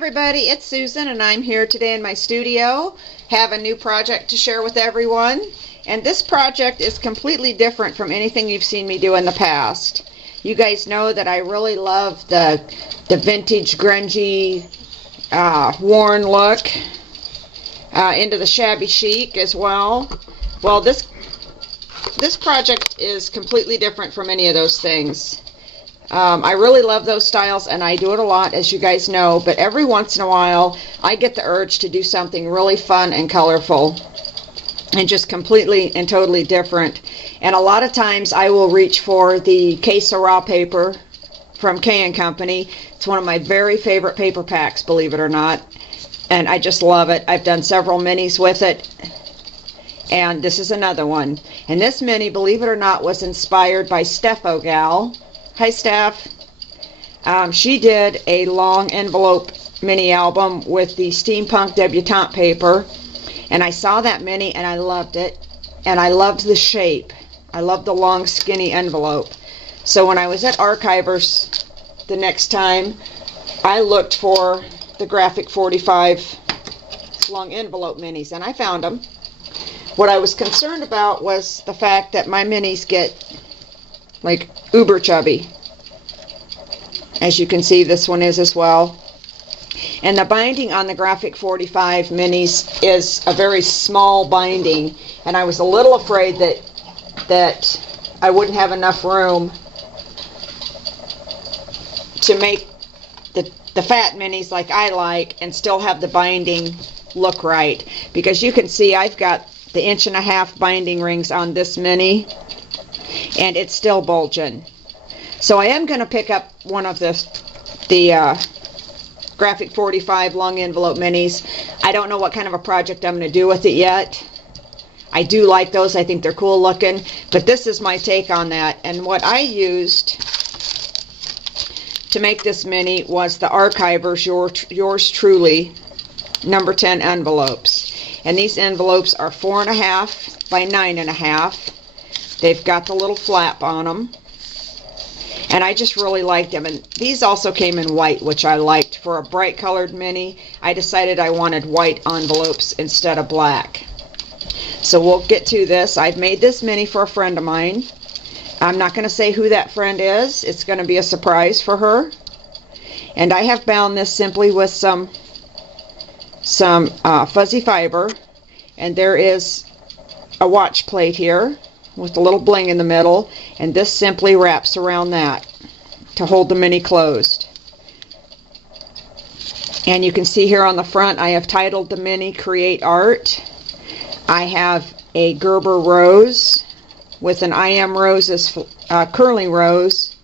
everybody, it's Susan and I'm here today in my studio. Have a new project to share with everyone. And this project is completely different from anything you've seen me do in the past. You guys know that I really love the vintage, grungy, worn look, into the shabby chic as well. Well, this project is completely different from any of those things. I really love those styles and I do it a lot, as you guys know, but every once in a while I get the urge to do something really fun and colorful and just completely and totally different. And a lot of times I will reach for the Que Sera paper from K & Company. It's one of my very favorite paper packs, believe it or not, and I just love it. I've done several minis with it, and this is another one. And this mini, believe it or not, was inspired by Steph O'Gal. Hi, Steph. She did a long envelope mini album with the Steampunk Debutante paper, and I saw that mini and I loved it, and I loved the shape. I loved the long skinny envelope. So when I was at Archivers the next time, I looked for the Graphic 45 long envelope minis, and I found them. What I was concerned about was the fact that my minis get like uber chubby. As you can see, this one is as well. And the binding on the Graphic 45 minis is a very small binding, and I was a little afraid that I wouldn't have enough room to make the fat minis like I like and still have the binding look right, because you can see I've got the 1.5-inch binding rings on this mini and it's still bulging. So I am going to pick up one of the Graphic 45 long envelope minis. I don't know what kind of a project I'm going to do with it yet. I do like those. I think they're cool looking, but this is my take on that. And what I used to make this mini was the Archivers Yours Truly number 10 envelopes. And these envelopes are 4.5 by 9.5. They've got the little flap on them, and I just really liked them. And these also came in white, which I liked. For a bright colored mini, I decided I wanted white envelopes instead of black. So we'll get to this. I've made this mini for a friend of mine. I'm not going to say who that friend is. It's going to be a surprise for her. And I have bound this simply with some fuzzy fiber, and there is a watch plate here with a little bling in the middle, and this simply wraps around that to hold the mini closed. And you can see here on the front I have titled the mini Create Art. I have a Gerber rose with an I Am Roses curling rose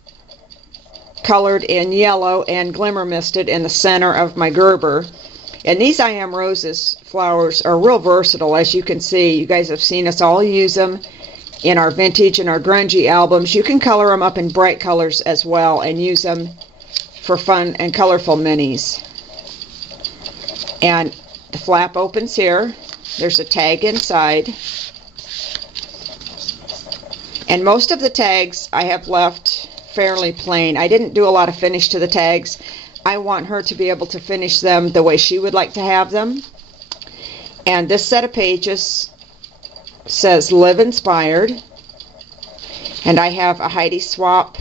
colored in yellow and glimmer misted in the center of my Gerber. And these I Am Roses flowers are real versatile, as you can see. You guys have seen us all use them in our vintage and our grungy albums. You can color them up in bright colors as well and use them for fun and colorful minis. And the flap opens here. There's a tag inside. And most of the tags I have left fairly plain. I didn't do a lot of finish to the tags. I want her to be able to finish them the way she would like to have them. And this set of pages says Live Inspired, and I have a Heidi Swapp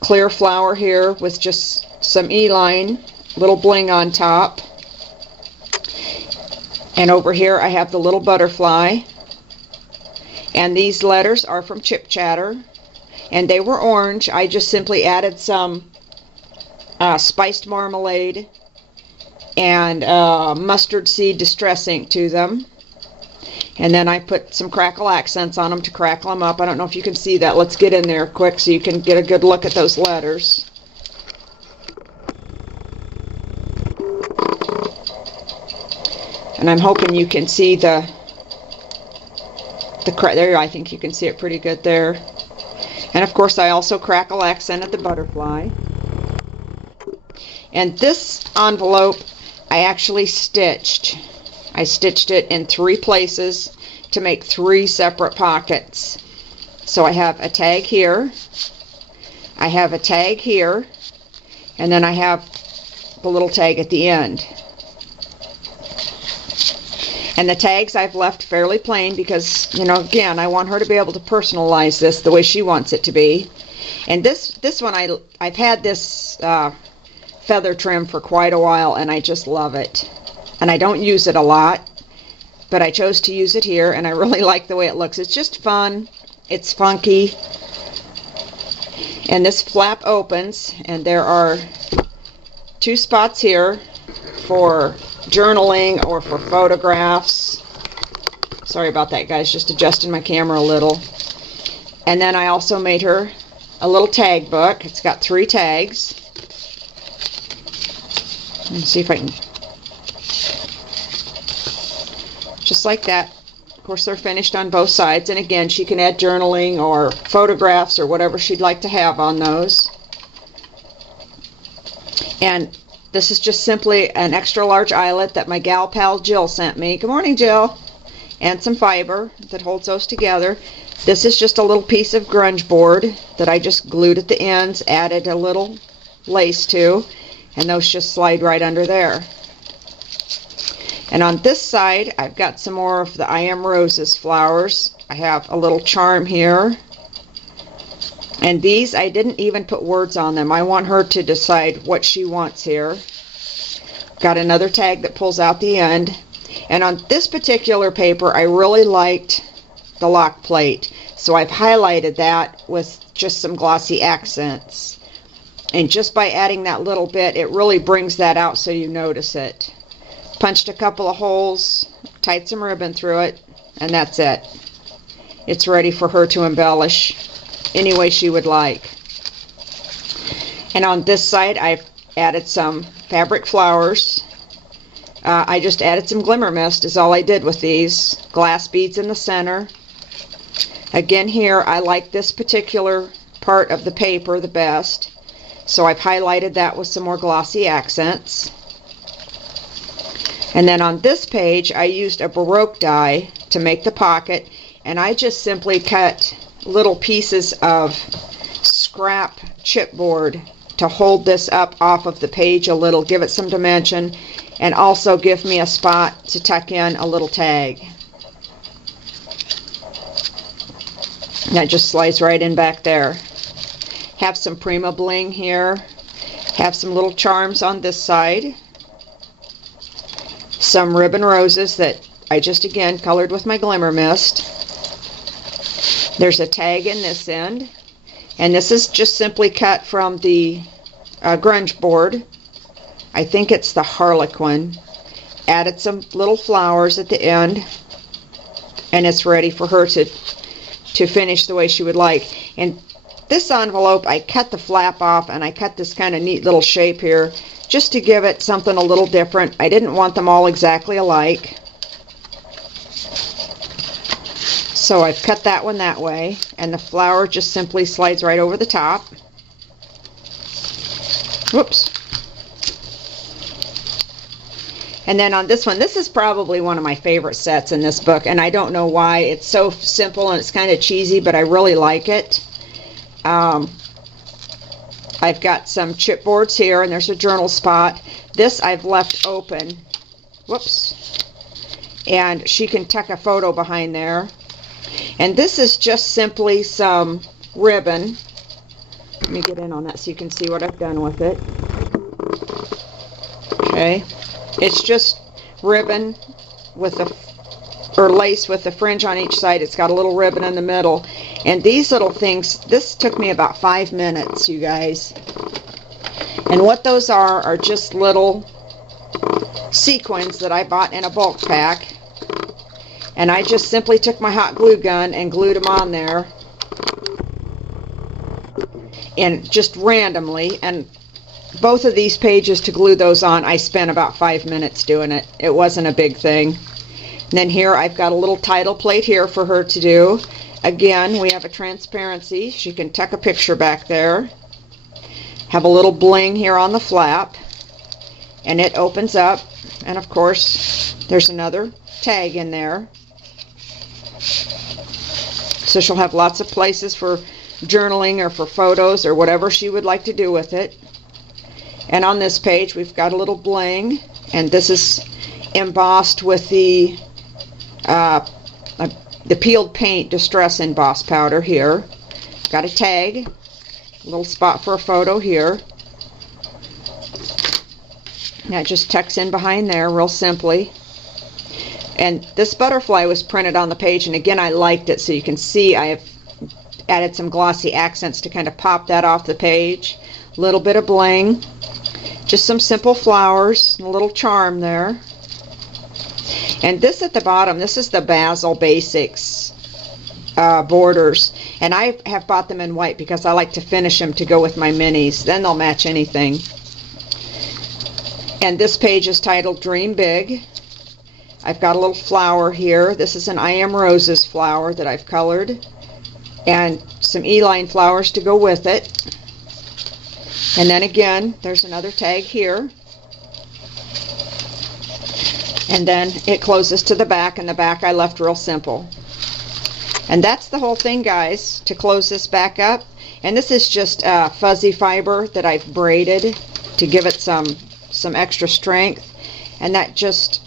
clear flower here with just some E-line, little bling on top. And over here I have the little butterfly, and these letters are from Chip Chatter, and they were orange. I just simply added some spiced marmalade and mustard seed distress ink to them. And then I put some crackle accents on them to crackle them up. I don't know if you can see that. Let's get in there quick so you can get a good look at those letters. And I'm hoping you can see there. I think you can see it pretty good there. And of course I also crackle accented the butterfly. And this envelope I actually stitched. I stitched it in 3 places to make 3 separate pockets. So I have a tag here, I have a tag here, and then I have the little tag at the end. And the tags I've left fairly plain because, you know, again, I want her to be able to personalize this the way she wants it to be. And this one, I've had this feather trim for quite a while, and I just love it. And I don't use it a lot, but I chose to use it here, and I really like the way it looks. It's just fun. It's funky. And this flap opens, and there are 2 spots here for journaling or for photographs. Sorry about that, guys, just adjusting my camera a little. And then I also made her a little tag book. It's got 3 tags. Let's see if I can, just like that. Of course, they're finished on both sides, and again, she can add journaling or photographs or whatever she'd like to have on those. And this is just simply an extra large eyelet that my gal pal Jill sent me. Good morning, Jill. And some fiber that holds those together. This is just a little piece of grunge board that I just glued at the ends, added a little lace to, and those just slide right under there. And on this side, I've got some more of the I Am Roses flowers. I have a little charm here. And these, I didn't even put words on them. I want her to decide what she wants here. Got another tag that pulls out the end. And on this particular paper, I really liked the lock plate. So I've highlighted that with just some glossy accents. And just by adding that little bit, it really brings that out so you notice it. Punched a couple of holes, tied some ribbon through it, and that's it. It's ready for her to embellish any way she would like. And on this side, I've added some fabric flowers. I just added some glimmer mist is all I did with these. Glass beads in the center. Again here, I like this particular part of the paper the best. So I've highlighted that with some more glossy accents. And then on this page, I used a Baroque die to make the pocket, and I just simply cut little pieces of scrap chipboard to hold this up off of the page a little, give it some dimension, and also give me a spot to tuck in a little tag. And that just slides right in back there. Have some Prima bling here. Have some little charms on this side. Some ribbon roses that I just again colored with my glimmer mist. There's a tag in this end, and this is just simply cut from the grunge board. I think it's the Harlequin. Added some little flowers at the end, and it's ready for her to finish the way she would like. And this envelope, I cut the flap off, and I cut this kind of neat little shape here just to give it something a little different. I didn't want them all exactly alike. So I've cut that one that way, and the flower just simply slides right over the top. Whoops. And then on this one, this is probably one of my favorite sets in this book, and I don't know why. It's so simple and it's kind of cheesy, but I really like it. I've got some chipboards here, and there's a journal spot. This I've left open. Whoops. And she can tuck a photo behind there. And this is just simply some ribbon. Let me get in on that so you can see what I've done with it. Okay. It's just ribbon with or lace with the fringe on each side. It's got a little ribbon in the middle. And these little things, this took me about 5 minutes, you guys. And what those are just little sequins that I bought in a bulk pack. And I just simply took my hot glue gun and glued them on there. And just randomly. And both of these pages, to glue those on, I spent about 5 minutes doing it. It wasn't a big thing. And then here I've got a little title plate here for her to do. Again, we have a transparency. She can tuck a picture back there. Have a little bling here on the flap. And it opens up. And of course, there's another tag in there. So she'll have lots of places for journaling or for photos or whatever she would like to do with it. And on this page we've got a little bling, and this is embossed with the peeled paint distress emboss powder here. Got a tag, a little spot for a photo here. That just tucks in behind there real simply. And this butterfly was printed on the page, and again I liked it, so you can see I have added some glossy accents to kind of pop that off the page. A little bit of bling, just some simple flowers, and a little charm there. And this at the bottom, this is the Basil Basics borders, and I have bought them in white because I like to finish them to go with my minis, then they'll match anything. And this page is titled Dream Big. I've got a little flower here. This is an I Am Roses flower that I've colored, and some E-line flowers to go with it. And then again, there's another tag here. And then it closes to the back, and the back I left real simple. And that's the whole thing, guys, to close this back up. And this is just fuzzy fiber that I've braided to give it some extra strength. And that just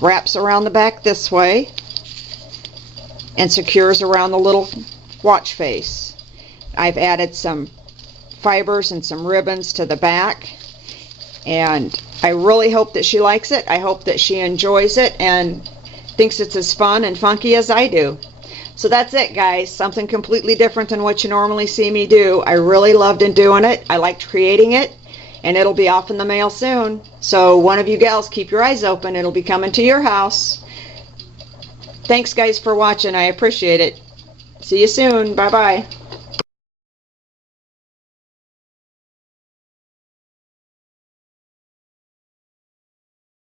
wraps around the back this way and secures around the little watch face. I've added some fibers and some ribbons to the back, and I really hope that she likes it. I hope that she enjoys it and thinks it's as fun and funky as I do. So that's it, guys. Something completely different than what you normally see me do. I really loved doing it. I liked creating it, and it'll be off in the mail soon. So one of you gals, keep your eyes open. It'll be coming to your house. Thanks, guys, for watching. I appreciate it. See you soon. Bye-bye.